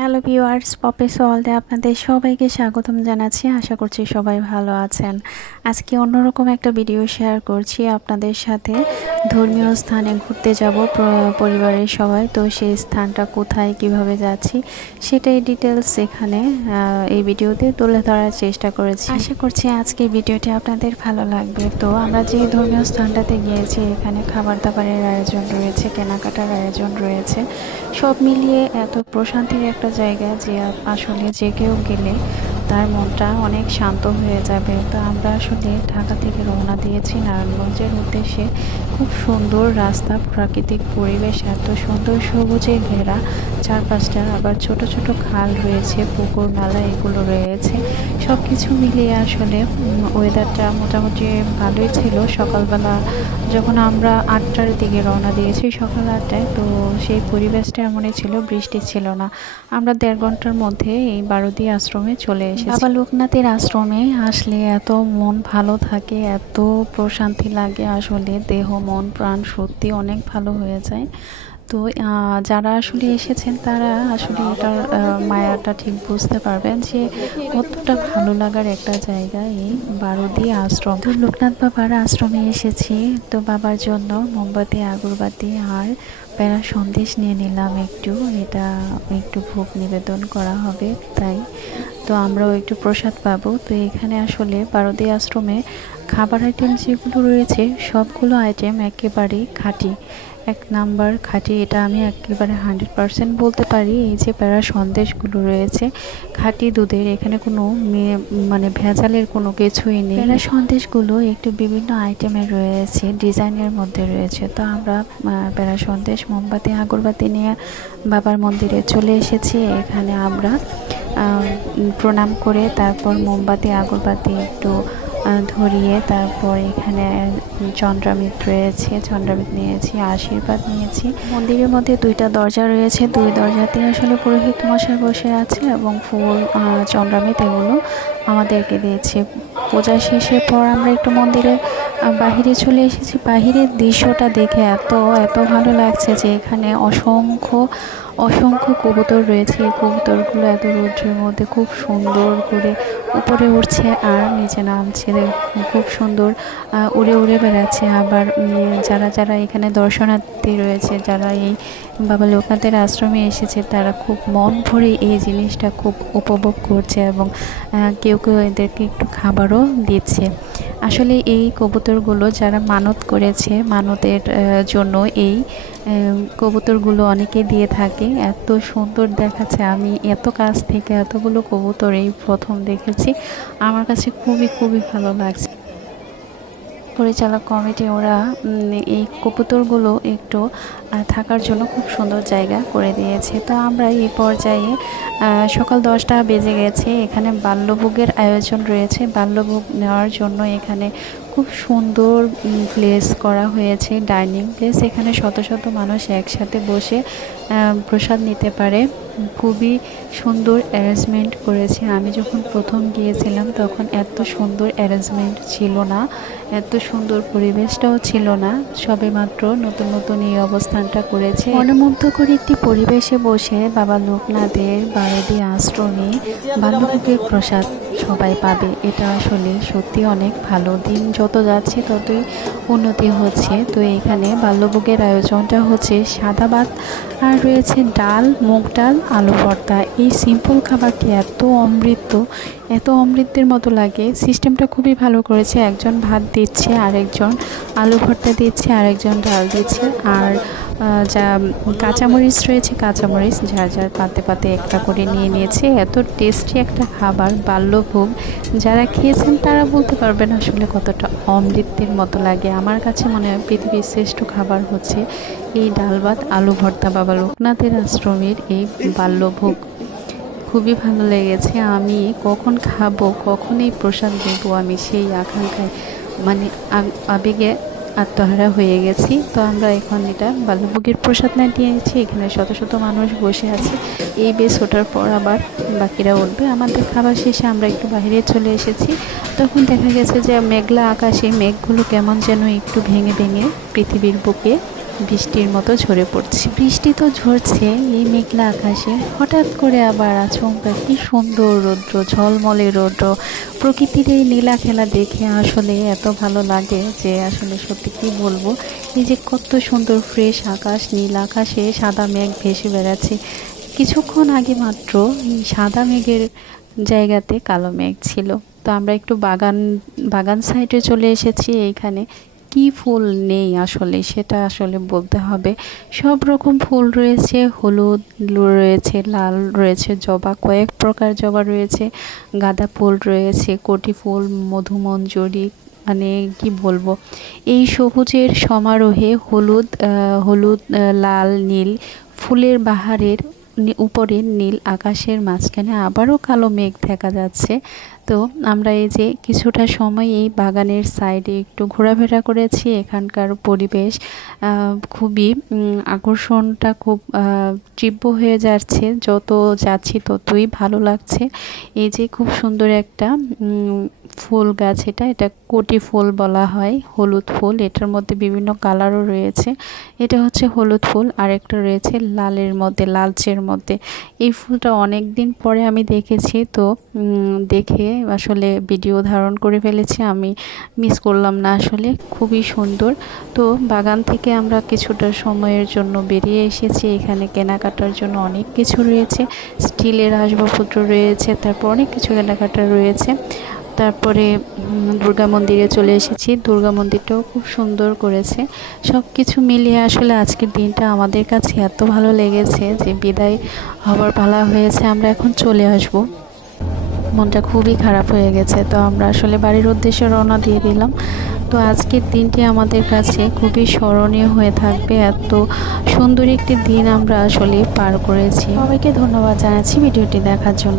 Hello viewers পপেস ওয়ার্ল্ডে আপনাদের সবাইকে স্বাগতম জানাচ্ছি। আশা করছি সবাই ভালো আছেন। আজকে অন্যরকম একটা ভিডিও শেয়ার করছি আপনাদের সাথে। ধর্মীয় স্থানে ঘুরতে যাব পরিবারের সবাই। তো সেই স্থানটা কোথায়, কীভাবে যাচ্ছি, সেটাই ডিটেলস এখানে এই ভিডিওতে তুলে ধরার চেষ্টা করেছি। আশা করছি আজকে ভিডিওটি আপনাদের ভালো লাগবে। তো আমরা যে ধর্মীয় স্থানটাতে গিয়েছি, এখানে খাবার দাবারের আয়োজন রয়েছে, কেনাকাটার আয়োজন রয়েছে। সব মিলিয়ে এত প্রশান্তির একটা জায়গা যে আসলে যে কেউ গেলে তার মনটা অনেক শান্ত হয়ে যাবে। তো আমরা আসলে ঢাকা থেকে রওনা দিয়েছি নারায়ণগঞ্জের উদ্দেশ্যে। খুব সুন্দর রাস্তা, প্রাকৃতিক পরিবেশ, এত সুন্দর সবুজে ঘেরা। চারপাশটা আবার ছোট ছোট খাল রয়েছে, পুকুর, নালা, এগুলো রয়েছে। সব কিছু মিলিয়ে আসলে ওয়েদারটা মোটামুটি ভালোই ছিল। সকালবেলা যখন আমরা আটটার দিকে রওনা দিয়েছি সকাল আটটায়, তো সেই পরিবেশটা এমনই ছিল, বৃষ্টি ছিল না। আমরা দেড় ঘণ্টার মধ্যে এই বারোদি আশ্রমে চলে এসেছি। বাবা লোকনাথের আশ্রমে আসলে এত মন ভালো থাকে, এত প্রশান্তি লাগে আসলে, দেহ, মন, প্রাণ সত্যি অনেক ভালো হয়ে যায়। তো যারা আসলে এসেছেন তারা আসলে এটার মায়াটা ঠিক বুঝতে পারবেন যে কতটা ভালো লাগার একটা জায়গা এই বারোদি আশ্রম। তো লোকনাথ বাবার আশ্রমে এসেছি। তো বাবার জন্য মোমবাতি, আগরবাতি আর প্যারা সন্দেশ নিয়ে নিলাম একটু। এটা একটু ভোগ নিবেদন করা হবে, তাই। তো আমরাও একটু প্রসাদ পাবো। তো এখানে আসলে বারোদি আশ্রমে খাবার আইটেম যেগুলো রয়েছে, সবগুলো আইটেম একেবারেই খাঁটি। এক নাম্বার খাঁটি, এটা আমি একেবারে হান্ড্রেড পারসেন্ট বলতে পারি, এই যে প্যারা সন্দেশগুলো রয়েছে, খাঁটি দুধের, এখানে কোনো মানে ভেজালের কোনো কিছুই নেই। প্যারা সন্দেশগুলো একটু বিভিন্ন আইটেমের রয়েছে ডিজাইনের মধ্যে রয়েছে। তো আমরা প্যারা সন্দেশ, মোমবাতি, আগরবাতি নিয়ে বাবার মন্দিরে চলে এসেছি। এখানে আমরা প্রণাম করে তারপর মোমবাতি, আগরবাতি একটু ধরিয়ে তারপর এখানে চন্দ্রামিত রয়েছে, চন্দ্রামিত নিয়েছি, আশীর্বাদ নিয়েছি। মন্দিরের মধ্যে দুইটা দরজা রয়েছে। দুই দরজাতে আসলে পুরোহিত মশাই বসে আছে এবং ফুল চন্দ্রামিত এগুলো আমাদেরকে দিয়েছে। পূজা শেষের পর আমরা একটু মন্দিরে বাহিরে চলে এসেছি। বাহিরের দৃশ্যটা দেখে এত এত ভালো লাগছে যে এখানে অসংখ্য অসংখ্য কবুতর রয়েছে। এই কবুতরগুলো এত রৌদ্রের মধ্যে খুব সুন্দর করে উপরে উঠছে আর নিচে নামছে। খুব সুন্দর উড়ে উড়ে বেড়াচ্ছে। আবার যারা যারা এখানে দর্শনার্থী রয়েছে, যারা এই বাবা লোকনাথের আশ্রমে এসেছে, তারা খুব মন ভরে এই জিনিসটা খুব উপভোগ করছে এবং কেউ কেউ এদেরকে একটু খাবারও দিচ্ছে। আসলে এই কবুতরগুলো যারা মানত করেছে, মানতের জন্য এই কবুতরগুলো অনেকে দিয়ে থাকে। এত সুন্দর দেখাচ্ছে। আমি এত কাছ থেকে এতগুলো কবুতর এই প্রথম দেখেছি। আমার কাছে খুবই খুবই ভালো লাগছে। পরিচালক কমিটি, ওরা এই কবুতরগুলো একটু থাকার জন্য খুব সুন্দর জায়গা করে দিয়েছে। তো আমরা এই পর্যায়ে সকাল দশটা বেজে গেছে। এখানে বাল্যভোগের আয়োজন রয়েছে। বাল্যভোগ নেওয়ার জন্য এখানে খুব সুন্দর প্লেস করা হয়েছে ডাইনিং প্লেস এখানে শত শত মানুষ একসাথে বসে প্রসাদ নিতে পারে। খুবই সুন্দর অ্যারেঞ্জমেন্ট করেছে। আমি যখন প্রথম গিয়েছিলাম তখন এত সুন্দর অ্যারেঞ্জমেন্ট ছিল না, এত সুন্দর পরিবেশটাও ছিল না। সবে মাত্র নতুন নতুন এই অবস্থানটা করেছে। মনোমুগ্ধকর একটি পরিবেশে বসে বাবা লোকনাথের বারদি আশ্রমে বাল্যভোগের প্রসাদ সবাই পাবে। এটা আসলে সত্যি অনেক ভালো। দিন যত যাচ্ছে ততই উন্নতি হচ্ছে। তো এখানে বাল্যভোগের আয়োজনটা হচ্ছে সাদা ভাত আর রয়েছে ডাল, মুগ ডাল আলু ভর্তা। এই সিম্পল খাবারটি এত অমৃত, এত অমৃতের মতো লাগে। সিস্টেমটা খুবই ভালো করেছে। একজন ভাত দিচ্ছে, আরেকজন আলু ভর্তা দিচ্ছে, আরেকজন ডাল দিচ্ছে। আর যা কাঁচামরিচ রয়েছে, কাঁচামরিচ যার যার পাতে পাতে একটা করে নিয়ে নিয়েছে। এত টেস্টি একটা খাবার, বাল্যভোগ। যারা খেয়েছেন তারা বলতে পারবেন আসলে কতটা অমৃতের মতো লাগে। আমার কাছে মনে হয় পৃথিবীর শ্রেষ্ঠ খাবার হচ্ছে এই ডাল ভাত, আলু ভর্তা বাবা লোকনাথের আশ্রমের এই বাল্যভোগ। খুবই ভালো লেগেছে। আমি কখন খাব, কখন এই প্রসাদ দেবো আমি সেই আকাঙ্ক্ষায় মানে আবেগে আত্মহারা হয়ে গেছি। তো আমরা এখন এটা বাল্যভোগের প্রসাদ না দিয়েছি এখানে শত শত মানুষ বসে আছে। এই বেশ ওঠার পর আবার বাকিরা উঠবে। আমাদের খাবার শেষে আমরা একটু বাইরে চলে এসেছি। তখন দেখা গেছে যে মেঘলা আকাশে মেঘগুলো কেমন যেন একটু ভেঙে ভেঙে পৃথিবীর বুকে বৃষ্টির মতো ঝরে পড়ছে। বৃষ্টি তো ঝরছে এই মেঘলা আকাশে। হঠাৎ করে আবার আচমকা কি সুন্দর রৌদ্র, ঝলমলে রৌদ্র। প্রকৃতির এই নীলা খেলা দেখে আসলে এত ভালো লাগে যে আসলে সত্যি কি বলব? এই যে কত সুন্দর ফ্রেশ আকাশ, নীল আকাশে সাদা মেঘ ভেসে বেড়াচ্ছে। কিছুক্ষণ আগে মাত্র সাদা মেঘের জায়গাতে কালো মেঘ ছিল। তো আমরা একটু বাগান বাগান সাইডে চলে এসেছি এইখানে। কি ফুল নেই আসলে সেটা আসলে বলতে হবে। সব রকম ফুল রয়েছে, হলুদ রয়েছে, লাল রয়েছে, জবা, কয়েক প্রকার জবা রয়েছে, গাঁদা ফুল রয়েছে, কোটি ফুল, মধুমঞ্জরি মানে কি বলব? এই সবুজের সমারোহে হলুদ হলুদ লাল, নীল ফুলের বাহারের উপরে নীল আকাশের মাঝখানে আবারও কালো মেঘ দেখা যাচ্ছে। তো আমরা এই যে কিছুটা সময় এই বাগানের সাইডে একটু ঘোরাফেরা করেছি, এখানকার পরিবেশ খুবই আকর্ষণটা খুব তীব্র হয়ে যাচ্ছে, যত যাচ্ছি ততই ভালো লাগছে। এই যে খুব সুন্দর একটা ফুল গাছ এটা এটা কোটি ফুল বলা হয়, হলুদ ফুল, এটার মধ্যে বিভিন্ন কালারও রয়েছে। এটা হচ্ছে হলুদ ফুল আর একটা রয়েছে লালের মধ্যে, লালচের মধ্যে। এই ফুলটা অনেক দিন পরে আমি দেখেছি, তো দেখে আসলে ভিডিও ধারণ করে ফেলেছি, আমি মিস করলাম না আসলে, খুবই সুন্দর। তো বাগান থেকে আমরা কিছুটা সময়ের জন্য বেরিয়ে এসেছি, এখানে কেনাকাটার জন্য অনেক কিছু রয়েছে, স্টিলের আসবাবপত্র রয়েছে, তারপর অনেক কিছু কেনাকাটা রয়েছে। তারপরে দুর্গা মন্দিরে চলে এসেছি, দুর্গা মন্দিরটাও খুব সুন্দর করেছে। সব কিছু মিলিয়ে আসলে আজকের দিনটা আমাদের কাছে এত ভালো লেগেছে যে বিদায় হবার পালা হয়েছে, আমরা এখন চলে আসব। মনটা খুবই খারাপ হয়ে গেছে। তো আমরা আসলে বাড়ির উদ্দেশ্যে রওনা দিয়ে দিলাম। তো আজকের দিনটি আমাদের কাছে খুবই স্মরণীয় হয়ে থাকবে। এত সুন্দর একটি দিন আমরা আসলে পার করেছি। সবাইকে ধন্যবাদ জানাচ্ছি ভিডিওটি দেখার জন্য।